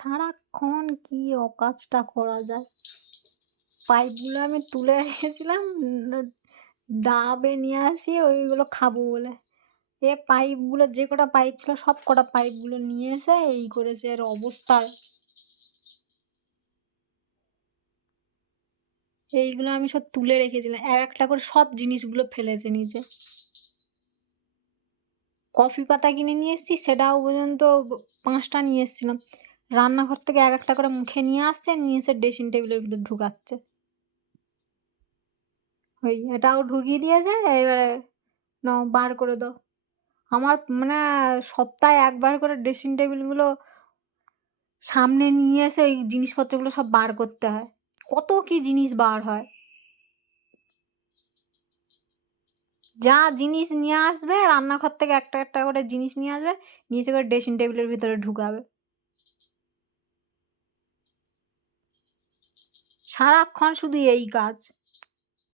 সারাক্ষণ কি অকাজটা করা যায়। পাইপগুলো আমি তুলে রেখেছিলাম, ডাবে নিয়ে আসি ওইগুলো খাবো বলে। পাইপগুলো যে কটা পাইপ ছিল সব কটা পাইপগুলো নিয়ে এসে এই করেছে, এর অবস্থা। এইগুলো আমি সব তুলে রেখেছিলাম, এক একটা করে সব জিনিসগুলো ফেলেছে নিচে। কফি পাতা কিনে নিয়ে এসেছি, সেটাও পর্যন্ত 5টা নিয়ে এসেছিলাম। রান্নাঘর থেকে এক একটা করে মুখে নিয়ে আসছে, নিয়ে এসে ড্রেসিং টেবিলের ভিতর ঢুকাচ্ছে। ওই এটাও ঢুকিয়ে দিয়েছে, এবারে নাও বার করে দাও। আমার মানে সপ্তাহে একবার করে ড্রেসিং টেবিলগুলো সামনে নিয়ে এসে ওই জিনিসপত্রগুলো সব বার করতে হয়। কত কি জিনিস বার হয়। যা জিনিস নিয়ে আসবে রান্নাঘর থেকে একটা একটা করে জিনিস নিয়ে আসবে, নিয়ে এসে করে ড্রেসিং টেবিলের ভিতরে ঢুকাবে। সারাক্ষণ শুধু এই কাজ।